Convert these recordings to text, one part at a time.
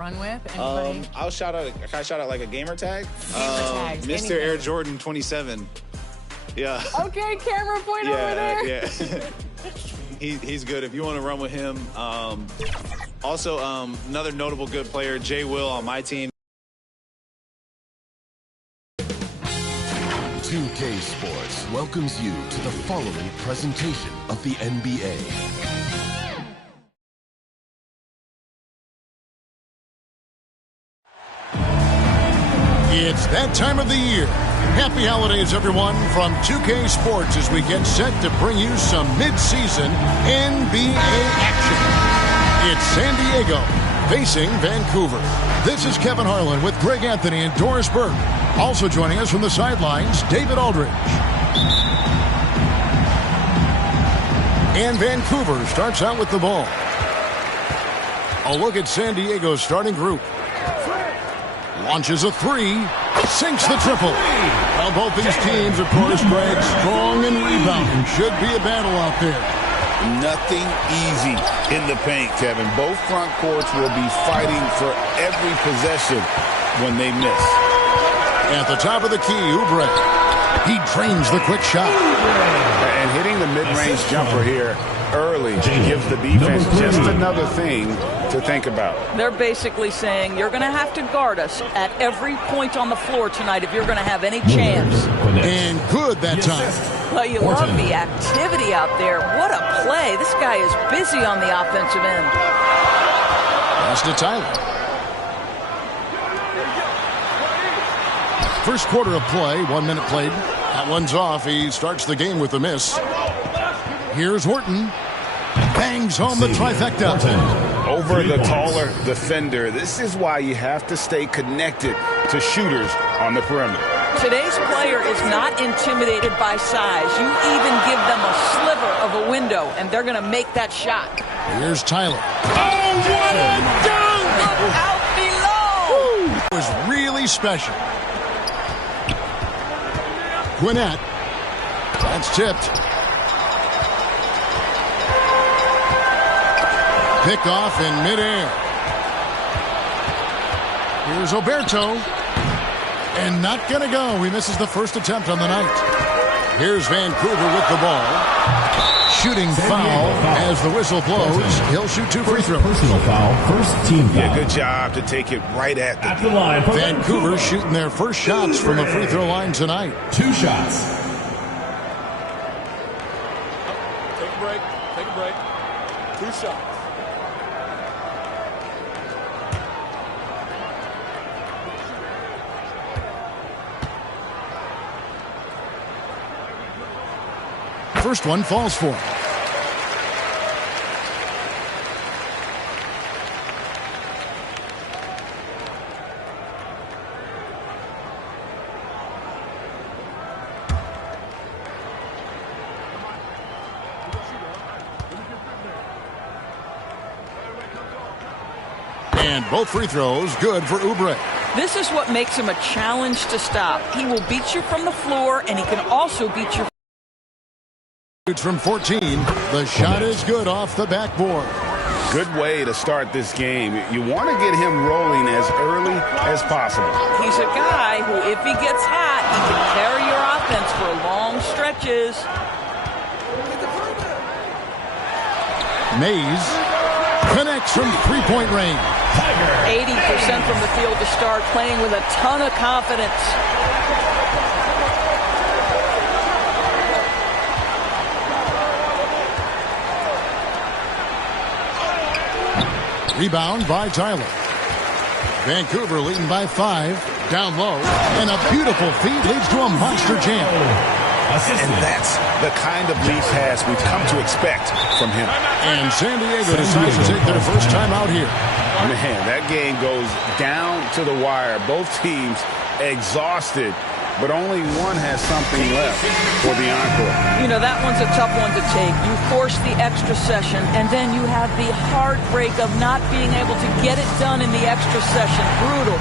run with? Anybody? Can I shout out like a gamer tag? Tags, Mr. anything. Air Jordan 27. Yeah. Okay, camera point over there. Yeah. He's good if you want to run with him. Also, another notable good player, Jay Will on my team. 2K Sports welcomes you to the following presentation of the NBA. It's that time of the year. Happy holidays, everyone, from 2K Sports as we get set to bring you some mid-season NBA action. It's San Diego facing Vancouver. This is Kevin Harlan with Greg Anthony and Doris Burke. Also joining us from the sidelines, David Aldridge. And Vancouver starts out with the ball. A look at San Diego's starting group. Launches a three, sinks the triple. Well, both these teams, of course, Greg, strong and rebounding. Should be a battle out there. Nothing easy in the paint, Kevin. Both front courts will be fighting for every possession when they miss. At the top of the key, Oubre. He drains the quick shot. And hitting the mid-range jumper here early gives the defense just another thing to think about. They're basically saying you're going to have to guard us at every point on the floor tonight if you're going to have any chance. And good that time. Well, you love the activity out there. What a play. This guy is busy on the offensive end. Pass to Tyler. First quarter of play, 1 minute played. That one's off. He starts the game with a miss. Here's Horton. Bangs home the trifecta. Over the taller defender. This is why you have to stay connected to shooters on the perimeter. Today's player is not intimidated by size. You even give them a sliver of a window, and they're going to make that shot. Here's Tyler. Oh, what a dunk! Look out below! It was really special. Gwinnett. That's tipped. Picked off in midair. Here's Oberto. And not going to go. He misses the first attempt on the night. Here's Vancouver with the ball. Shooting foul as the whistle blows. He'll shoot two free throws. Personal foul, first team foul. Yeah, good job to take it right at the line. Vancouver shooting their first shots from the free throw line tonight. 2 shots. Take a break. 2 shots. First one falls for him. And both free throws good for Oubre. This is what makes him a challenge to stop. He will beat you from the floor, and he can also beat you from 14. The shot is good off the backboard. Good way to start this game. You want to get him rolling as early as possible. He's a guy who, if he gets hot, he can carry your offense for long stretches. Mays connects from three-point range. 80% from the field to start, playing with a ton of confidence. Rebound by Tyler. Vancouver leading by 5. Down low. And a beautiful feed leads to a monster jam. And that's the kind of lead pass we've come to expect from him. And San Diego decides to take their first time out here. Man, that game goes down to the wire. Both teams exhausted, but only one has something left for the encore. You know, that one's a tough one to take. You force the extra session, and then you have the heartbreak of not being able to get it done in the extra session. Brutal.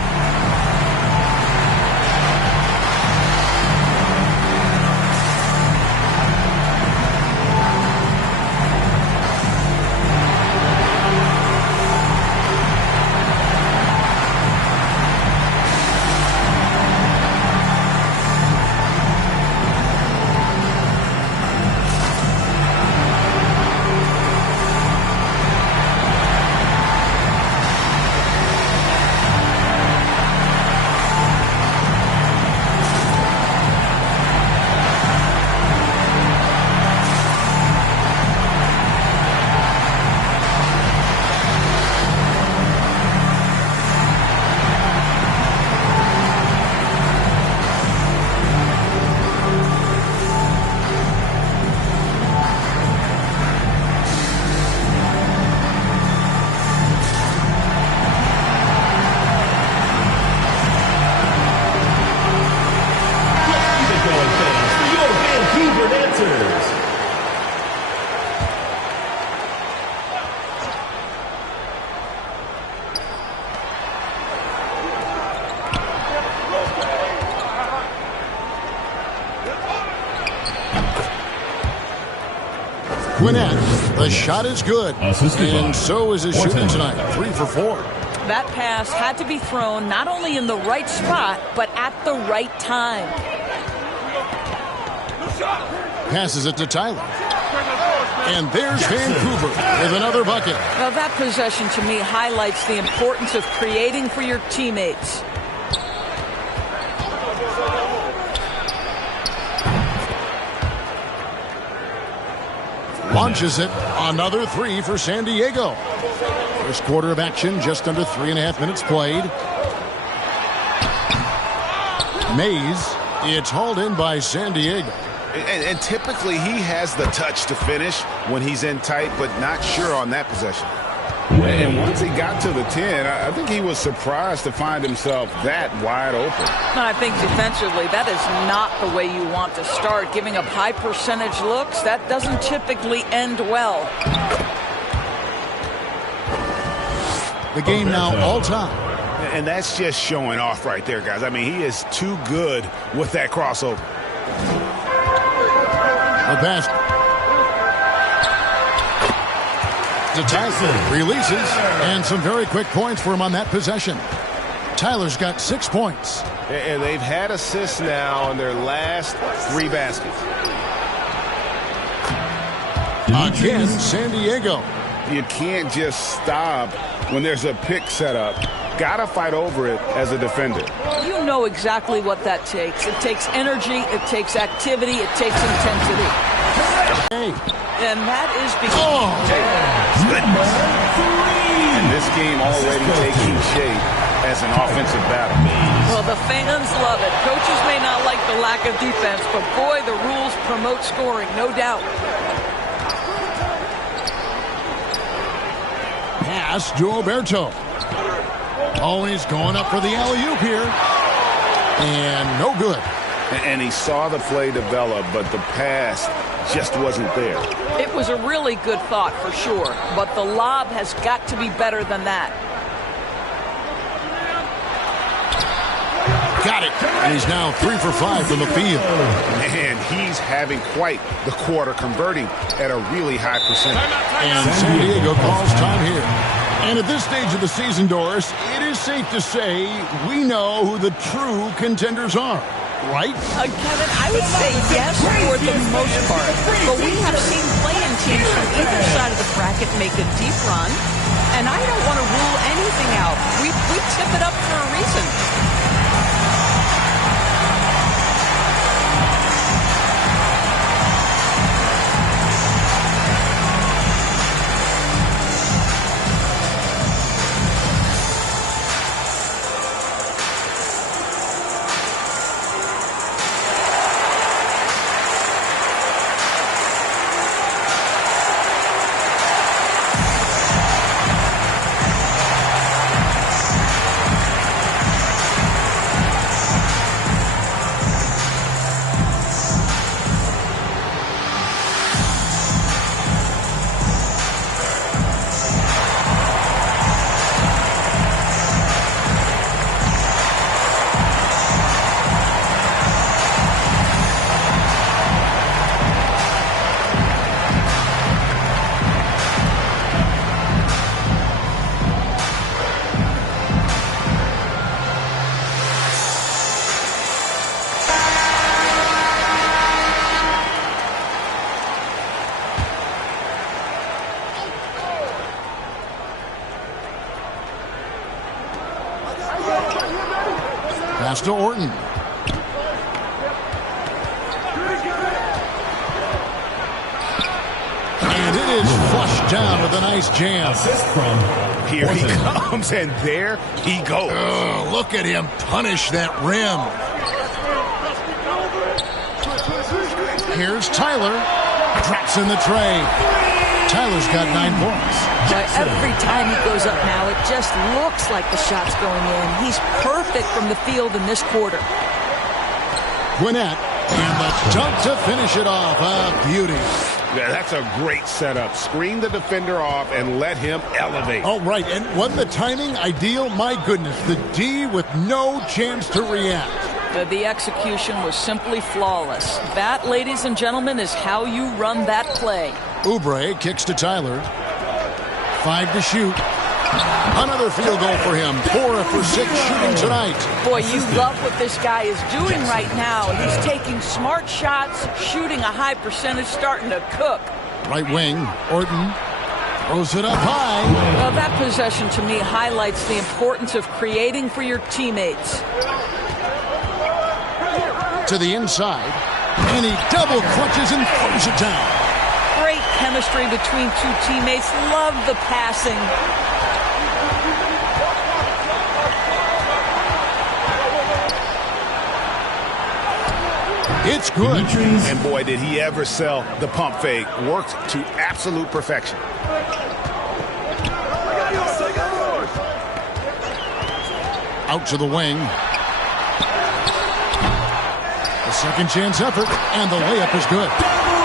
Gwinnett, the shot is good. Assisted by And so is his shooting Orton. tonight. 3 for 4. That pass had to be thrown not only in the right spot, but at the right time. Passes it to Tyler. And there's Vancouver with another bucket. Now that possession to me highlights the importance of creating for your teammates. Launches it. Another 3 for San Diego. First quarter of action, just under 3.5 minutes played. Mays, it's hauled in by San Diego. And typically he has the touch to finish when he's in tight, but not sure on that possession. And once he got to the 10, I think he was surprised to find himself that wide open. I think defensively, that is not the way you want to start. Giving up high percentage looks, that doesn't typically end well. The game now all time. And that's just showing off right there, guys. I mean, he is too good with that crossover. The pass to Tyler. Releases. And some very quick points for him on that possession. Tyler's got 6 points. And they've had assists now on their last 3 baskets. Again, San Diego. You can't just stop when there's a pick set up. Gotta fight over it as a defender. You know exactly what that takes. It takes energy, it takes activity, it takes intensity. Hey. And that is because... And this game already taking shape as an offensive battle. Well, the fans love it. Coaches may not like the lack of defense, but boy, the rules promote scoring, no doubt. Pass to Alberto. Oh, and he's going up for the alley-oop here. And no good. And he saw the play develop, but the pass just wasn't there. It was a really good thought for sure, but the lob has got to be better than that. Got it. And he's now 3 for 5 from the field. Man, he's having quite the quarter, converting at a really high percentage. And San Diego calls time here. And at this stage of the season, Doris, it is safe to say we know who the true contenders are, right? Kevin, I would say yes for the most part. But we have seen playing teams from either side of the bracket make a deep run. And I don't want to rule anything out. We tip it up for a reason. Pass to Orton. And it is flushed down with a nice jam. Assist from Here he comes, and there he goes. Oh, look at him punish that rim. Here's Tyler. Drops in the tray. Tyler's got 9 points. Every time he goes up now, it just looks like the shot's going in. He's perfect from the field in this quarter. Gwinnett, and the dunk to finish it off. A beauty. Yeah, that's a great setup. Screen the defender off and let him elevate. Oh, right. And wasn't the timing ideal? My goodness, the D with no chance to react. The execution was simply flawless. That, ladies and gentlemen, is how you run that play. Oubre kicks to Tyler. 5 to shoot. Another field goal for him. 4 for 6 shooting tonight. Boy, you love what this guy is doing right now. He's taking smart shots, shooting a high percentage, starting to cook. Right wing, Orton throws it up high. Well, that possession to me highlights the importance of creating for your teammates. To the inside, and he double clutches and throws it down. Great chemistry between two teammates. Love the passing. It's good. And boy, did he ever sell the pump fake. Worked to absolute perfection. Out to the wing. A second chance effort, and the layup is good.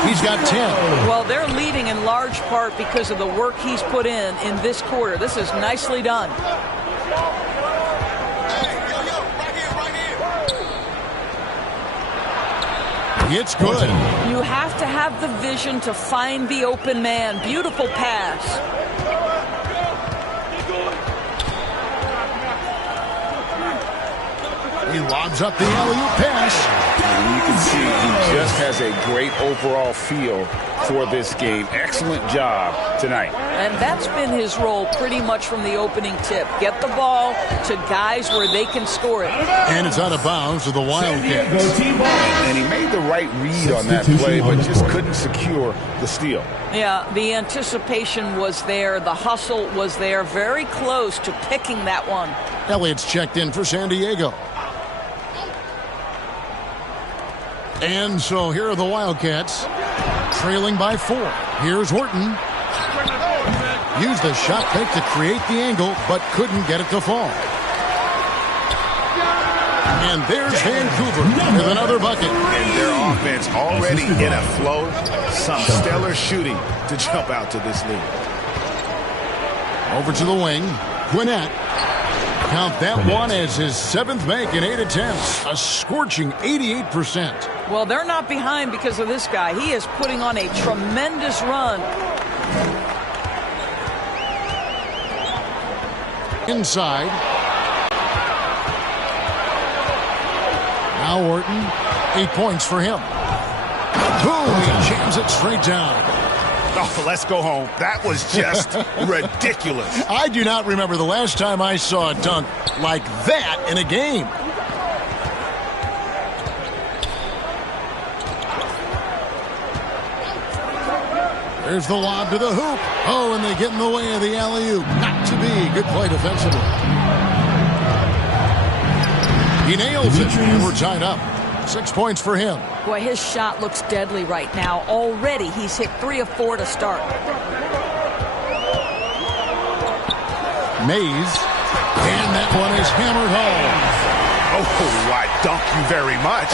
He's got 10. Well, they're leading in large part because of the work he's put in this quarter. This is nicely done. It's good. You have to have the vision to find the open man. Beautiful pass. He lobs up the alley-oop pass. And you can see he just has a great overall feel for this game. Excellent job tonight. And that's been his role pretty much from the opening tip. Get the ball to guys where they can score it. And it's out of bounds to the Wildcats. And he made the right read on that play, but just couldn't secure the steal. Yeah, the anticipation was there. The hustle was there. Very close to picking that one. Elliott's checked in for San Diego. And so here are the Wildcats, trailing by 4. Here's Horton. Used the shot fake to create the angle, but couldn't get it to fall. And there's Vancouver with another bucket. And their offense already in a flow. Some stellar shooting to jump out to this lead. Over to the wing. Gwinnett. Count that one as his 7th make in 8 attempts. A scorching 88%. Well, they're not behind because of this guy. He is putting on a tremendous run. Inside. Now Orton. 8 points for him. Boom! He jams it straight down. Oh, let's go home. That was just ridiculous. I do not remember the last time I saw a dunk like that in a game. There's the lob to the hoop. Oh, and they get in the way of the alley-oop. Not to be. Good play defensively. He nails it, and we're tied up. 6 points for him. Boy, his shot looks deadly right now. Already, he's hit 3 of 4 to start. Mays. And that one is hammered home. Oh, I dunk you very much.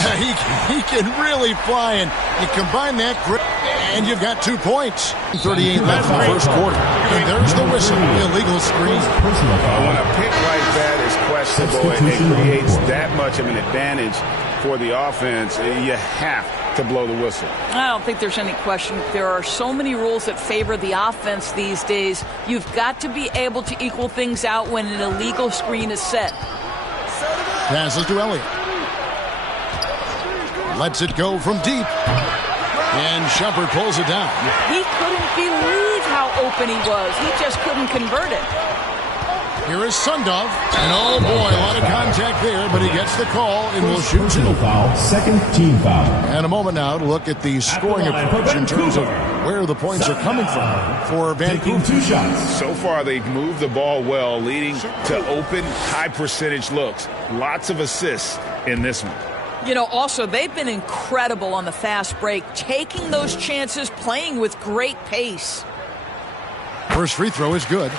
He can really fly, and you combine that grip, and you've got 2 points. 38 left in the first quarter. And there's the whistle. Illegal screen. When a pick like that is questionable and it creates that much of an advantage for the offense, you have to blow the whistle. I don't think there's any question. There are so many rules that favor the offense these days. You've got to be able to equal things out when an illegal screen is set. Passes to Elliott. Lets it go from deep. And Shumpert pulls it down. He couldn't believe how open he was. He just couldn't convert it. Here is Sundov. And oh boy, a lot of contact there, but he gets the call and will shoot 2. Foul, second team foul. And a moment now to look at the scoring approach in terms of where the points are coming from for Vancouver. Taking 2 shots. So far, they've moved the ball well, leading to open, high-percentage looks. Lots of assists in this one. You know, also, they've been incredible on the fast break, taking those chances, playing with great pace. First free throw is good.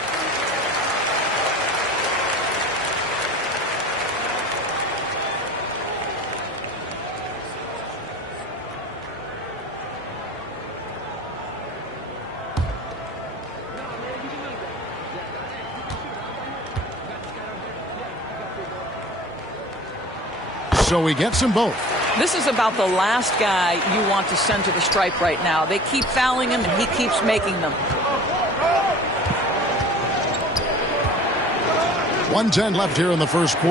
So he gets them both. This is about the last guy you want to send to the stripe right now. They keep fouling him, and he keeps making them. 1:10 left here in the first quarter.